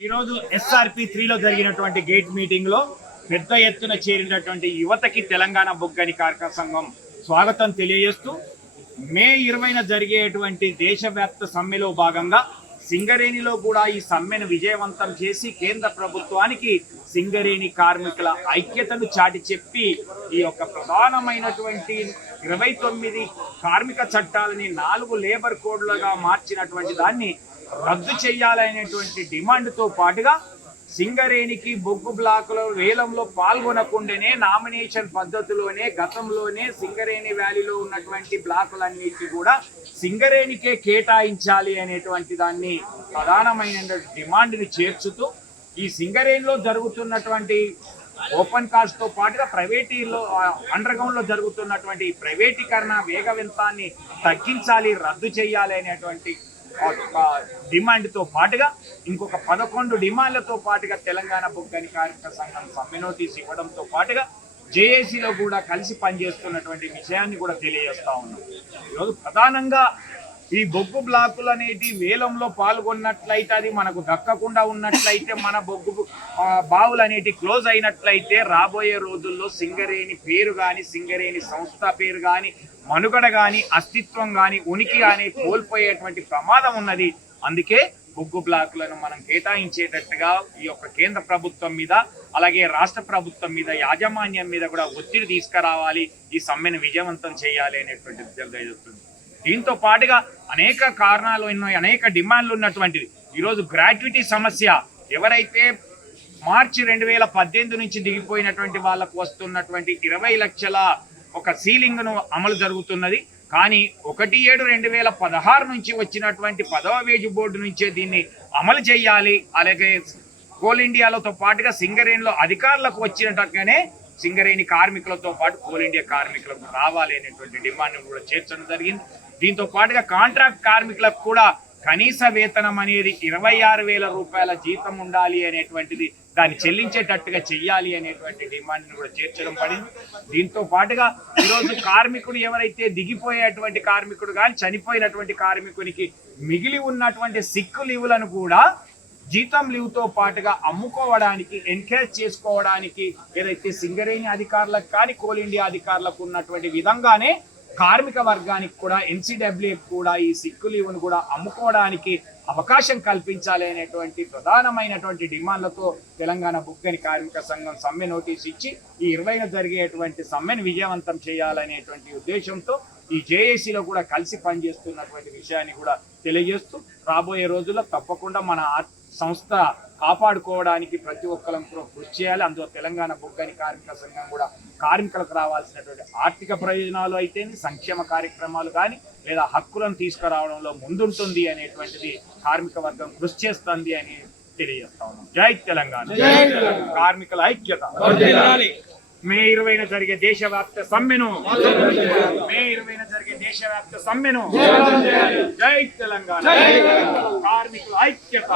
ఈరోజు ఎస్ఆర్పి త్రీలో జరిగినటువంటి గేట్ మీటింగ్లో పెద్ద ఎత్తున చేరినటువంటి యువతకి తెలంగాణ బొగ్గని కార్క సంఘం స్వాగతం తెలియజేస్తూ మే ఇరవైన జరిగేటువంటి దేశవ్యాప్త సమ్మెలో భాగంగా సింగరేణిలో కూడా ఈ సమ్మెను విజయవంతం చేసి కేంద్ర ప్రభుత్వానికి సింగరేణి కార్మికుల ఐక్యతను చాటి చెప్పి ఈ యొక్క ప్రధానమైనటువంటి ఇరవై తొమ్మిది కార్మిక చట్టాలని నాలుగు లేబర్ కోడ్లుగా మార్చినటువంటి దాన్ని రద్దు చేయాలనేటువంటి డిమాండ్తో పాటుగా సింగరేణికి బొగ్గు బ్లాకుల వేలంలో పాల్గొనకుండానే నామినేషన్ పద్ధతిలోనే గతంలోనే సింగరేణి వ్యాలీలో ఉన్నటువంటి బ్లాకులన్నిటి కూడా సింగరేణికే కేటాయించాలి అనేటువంటి దాన్ని ప్రధానమైన డిమాండ్ని చేర్చుతూ ఈ సింగరేణిలో జరుగుతున్నటువంటి ఓపెన్ కాస్ట్తో పాటుగా ప్రైవేటీలో అండర్ గ్రౌండ్లో జరుగుతున్నటువంటి ప్రైవేటీకరణ వేగవంతాన్ని తగ్గించాలి రద్దు చేయాలి అనేటువంటి డిమాండ్తో డిమాండ్తో పాటుగా ఇంకొక పదకొండు డిమాండ్లతో పాటుగా తెలంగాణ బొగ్గని కార్మిక సంఘం సమ్మెను తీసి ఇవ్వడంతో పాటుగా జేఏసీలో కూడా కలిసి పనిచేస్తున్నటువంటి విషయాన్ని కూడా తెలియజేస్తా ఉన్నాం. ఈరోజు ప్రధానంగా ఈ బొగ్గు బ్లాకులు అనేటి వేలంలో పాల్గొన్నట్లయితే అది మనకు దక్కకుండా ఉన్నట్లయితే మన బొగ్గు బావులు అనేటి క్లోజ్ అయినట్లయితే రాబోయే రోజుల్లో సింగరేణి పేరు కానీ సింగరేణి సంస్థ పేరు కానీ మనుగడ కానీ అస్తిత్వం కానీ ఉనికి కానీ కోల్పోయేటువంటి ప్రమాదం ఉన్నది. అందుకే బొగ్గు బ్లాకులను మనం కేటాయించేటట్టుగా ఈ యొక్క కేంద్ర ప్రభుత్వం మీద అలాగే రాష్ట్ర ప్రభుత్వం మీద యాజమాన్యం మీద కూడా ఒత్తిడి తీసుకురావాలి ఈ సమ్మెను విజయవంతం చేయాలి అనేటువంటి తెలియజేస్తుంది దీంతో పాటుగా అనేక కారణాలు ఉన్నాయి అనేక డిమాండ్లు ఉన్నటువంటిది. ఈరోజు గ్రాట్యుటీ సమస్య. ఎవరైతే మార్చి రెండు వేల పద్దెనిమిది నుంచి దిగిపోయినటువంటి వాళ్ళకు వస్తున్నటువంటి ఇరవై లక్షల ఒక సీలింగ్ను అమలు జరుగుతున్నది. కానీ ఒకటి ఏడు రెండు వేల పదహారు నుంచి వచ్చినటువంటి పదవ వేజు బోర్డు నుంచే దీన్ని అమలు చేయాలి. అలాగే కోల్ ఇండియాలతో పాటుగా సింగరేణిలో అధికారులకు వచ్చినట్టుగానే సింగరేణి కార్మికులతో పాటు కోల్ ఇండియా కార్మికులకు రావాలి అనేటువంటి డిమాండ్ కూడా చేర్చడం జరిగింది. దీంతో పాటుగా కాంట్రాక్ట్ కార్మికులకు కూడా కనీస వేతనం అనేది ఇరవై ఆరు వేల రూపాయల జీతం ఉండాలి అనేటువంటిది దాన్ని చెల్లించేటట్టుగా చెయ్యాలి అనేటువంటి డిమాండ్ని కూడా చేర్చడం పడింది. దీంతో పాటుగా ఈరోజు కార్మికుడు ఎవరైతే దిగిపోయేటువంటి కార్మికుడు కానీ చనిపోయినటువంటి కార్మికునికి మిగిలి ఉన్నటువంటి సిక్కు లీవులను కూడా జీతం లీవుతో పాటుగా అమ్ముకోవడానికి ఎన్కరేజ్ చేసుకోవడానికి ఏదైతే సింగరేణి అధికారులకు కానీ కోల్ ఇండియా అధికారులకు ఉన్నటువంటి విధంగానే కార్మిక వర్గానికి కూడా ఎన్సీడబ్ల్యూ కూడా ఈ సిక్కు లీవ్ను కూడా అమ్ముకోవడానికి అవకాశం కల్పించాలి అనేటువంటి ప్రధానమైనటువంటి డిమాండ్లతో తెలంగాణ బుగ్గని కార్మిక సంఘం సమ్మె నోటీస్ ఇచ్చి ఈ ఇరవైన జరిగేటువంటి సమ్మెను విజయవంతం చేయాలనేటువంటి ఉద్దేశంతో ఈ జేఏసీలో కూడా కలిసి పనిచేస్తున్నటువంటి విషయాన్ని కూడా తెలియజేస్తూ రాబోయే రోజుల్లో తప్పకుండా మన ఆ- సంస్థ కాపాడుకోవడానికి ప్రతి ఒక్కరం కూడా కృషి చేయాలి. అందులో తెలంగాణ బొగ్గని కార్మిక సంఘం కూడా కార్మికులకు రావాల్సినటువంటి ఆర్థిక ప్రయోజనాలు అయితే సంక్షేమ కార్యక్రమాలు కానీ లేదా హక్కులను తీసుకురావడంలో ముందుంటుంది అనేటువంటిది కార్మిక వర్గం కృషి చేస్తుంది అని తెలియజేస్తా ఉన్నాం. జై తెలంగాణ. కార్మికుల ఐక్యత. మే ఇరవైన జరిగే దేశవ్యాప్త సమ్మెను. మే ఇరవైన జరిగే దేశవ్యాప్త సమ్మెను. జై తెలంగాణ. కార్మికుల ఐక్యత.